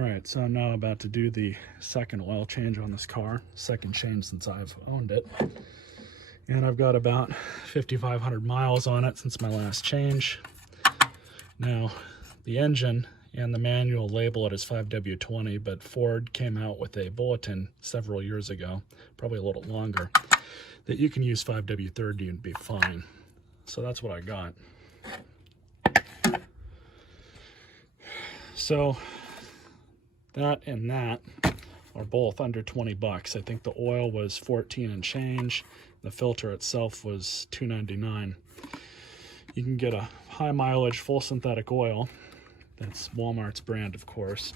Alright, so I'm now about to do the second oil change on this car. Second change since I've owned it. And I've got about 5,500 miles on it since my last change. Now, the engine and the manual label it as 5W20, but Ford came out with a bulletin several years ago, probably a little longer, that you can use 5W30 and be fine. So that's what I got. So that and that are both under 20 bucks. I think the oil was 14 and change. The filter itself was $2.99. You can get a high mileage full synthetic oil. That's Walmart's brand, of course.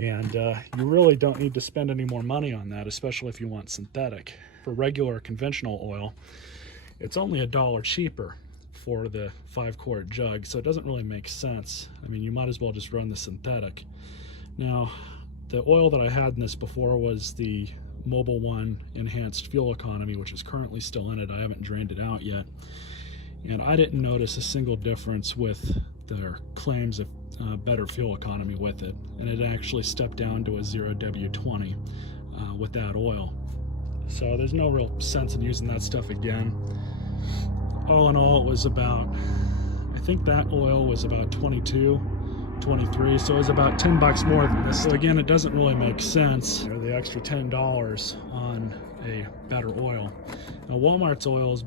And you really don't need to spend any more money on that, especially if you want synthetic. For regular conventional oil, it's only $1 cheaper for the 5-quart jug, so it doesn't really make sense. I mean, you might as well just run the synthetic. Now, the oil that I had in this before was the Mobil 1 Enhanced Fuel Economy, which is currently still in it. I haven't drained it out yet. And I didn't notice a single difference with their claims of better fuel economy with it. And it actually stepped down to a 0W20 with that oil. So there's no real sense in using that stuff again. All in all, it was about, I think that oil was about 22, 23, so it was about 10 bucks more than this. So again, it doesn't really make sense. You know, the extra $10 on a better oil. Now, Walmart's oil is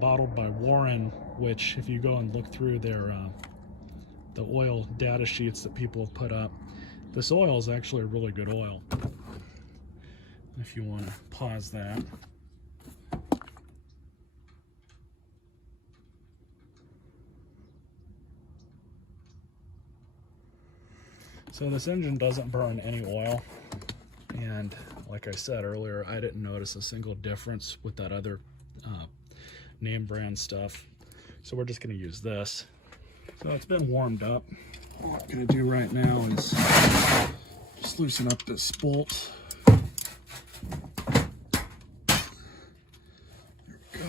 bottled by Warren, which if you go and look through their the oil data sheets that people have put up, this oil is actually a really good oil. If you want to pause that. So this engine doesn't burn any oil, and like I said earlier, I didn't notice a single difference with that other name brand stuff. So we're just going to use this. So it's been warmed up. What I'm going to do right now is just loosen up this bolt. There we go.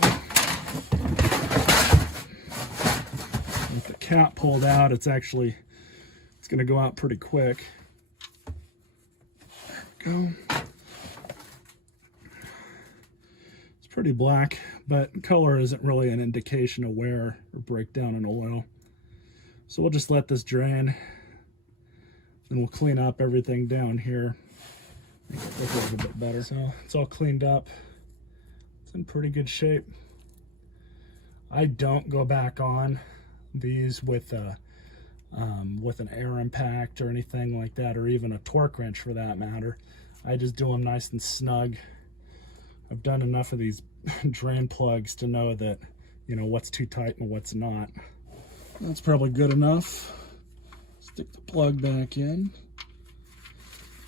With the cap pulled out, it's going to go out pretty quick. There we go. It's pretty black, but color isn't really an indication of wear or breakdown in oil. So we'll just let this drain, and we'll clean up everything down here. Make it look a little bit better. So it's all cleaned up. It's in pretty good shape. I don't go back on these with an air impact or anything like that, or even a torque wrench for that matter. I just do them nice and snug. I've done enough of these drain plugs to know that, you know, what's too tight and what's not. That's probably good enough. Stick the plug back in.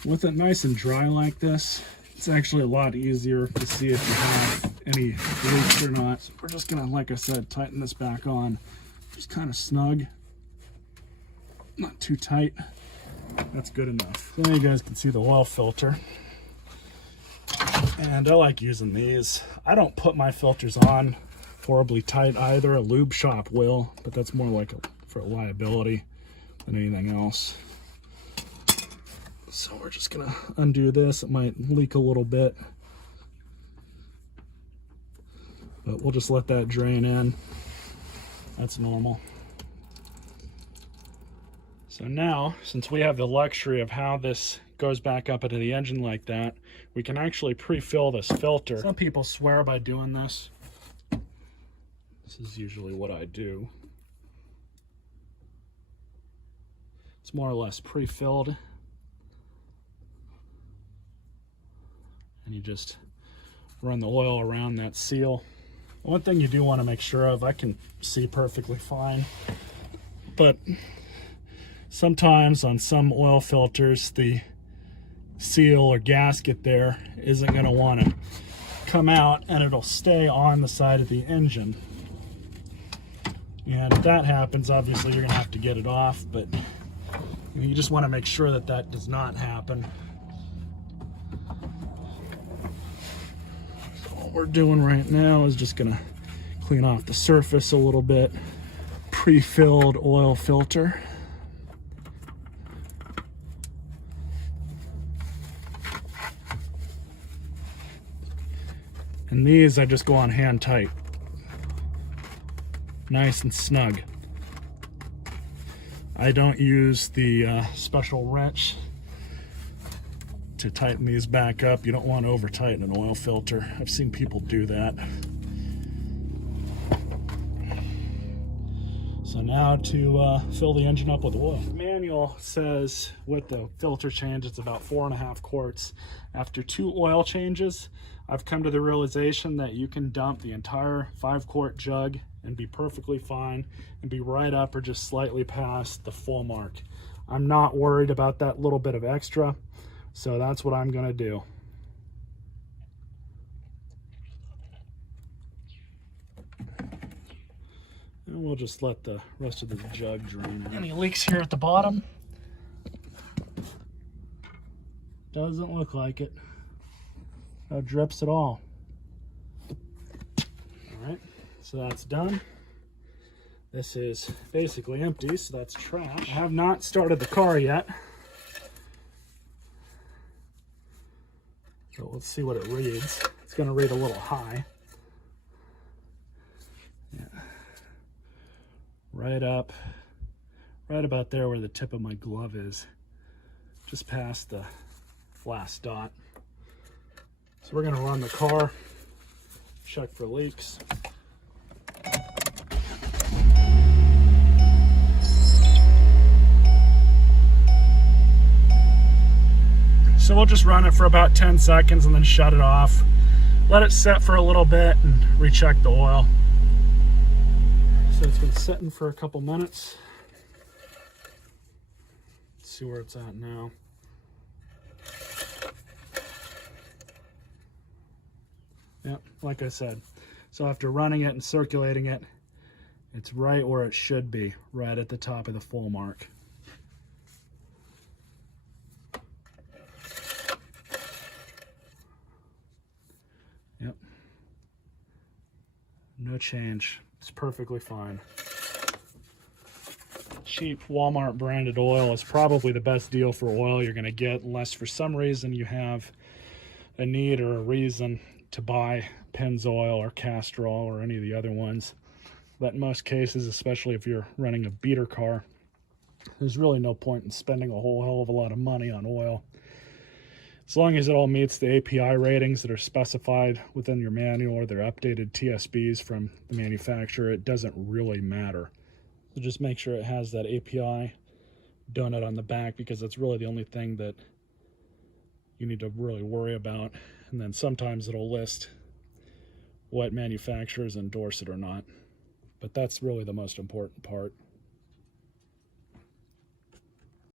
With it nice and dry like this, it's actually a lot easier to see if you have any leaks or not. So we're just gonna, like I said, tighten this back on. Just kind of snug. Not too tight. That's good enough. So now you guys can see the oil filter. And I like using these. I don't put my filters on horribly tight either. A lube shop will, but that's more like for liability than anything else. So we're just gonna undo this. It might leak a little bit, but we'll just let that drain in. That's normal. So now, since we have the luxury of how this goes back up into the engine like that, we can actually pre-fill this filter. Some people swear by doing this. This is usually what I do. It's more or less pre-filled. And you just run the oil around that seal. One thing you do want to make sure of, I can see perfectly fine, but sometimes on some oil filters, the seal or gasket there isn't going to want to come out, and it'll stay on the side of the engine. And if that happens, obviously you're going to have to get it off, but you just want to make sure that that does not happen. So what we're doing right now is just going to clean off the surface a little bit. Pre-filled oil filter. And these I just go on hand tight. Nice and snug. I don't use the special wrench to tighten these back up. You don't want to over tighten an oil filter. I've seen people do that. So now to fill the engine up with oil. The manual says with the filter change, it's about 4.5 quarts. After 2 oil changes, I've come to the realization that you can dump the entire 5-quart jug and be perfectly fine and be right up or just slightly past the full mark. I'm not worried about that little bit of extra, so that's what I'm gonna do. And we'll just let the rest of the jug drain. Any leaks here at the bottom? Doesn't look like it. No drips at all. Alright, so that's done. This is basically empty, so that's trash. I have not started the car yet. So let's see what it reads. It's going to read a little high. Yeah. Right up, right about there where the tip of my glove is. Just past the last dot. So we're going to run the car, check for leaks. So we'll just run it for about 10 seconds and then shut it off. Let it set for a little bit and recheck the oil. So it's been sitting for a couple minutes. Let's see where it's at now. Yep, like I said. So after running it and circulating it, it's right where it should be, right at the top of the full mark. Yep. No change. It's perfectly fine. Cheap Walmart branded oil is probably the best deal for oil you're going to get, unless for some reason you have a need or a reason to buy Pennzoil or Castor Oil or any of the other ones. But in most cases, especially if you're running a beater car, there's really no point in spending a whole hell of a lot of money on oil. As long as it all meets the API ratings that are specified within your manual or their updated TSBs from the manufacturer, it doesn't really matter. So just make sure it has that API donut on the back, because that's really the only thing that you need to really worry about. And then sometimes it'll list what manufacturers endorse it or not. But that's really the most important part.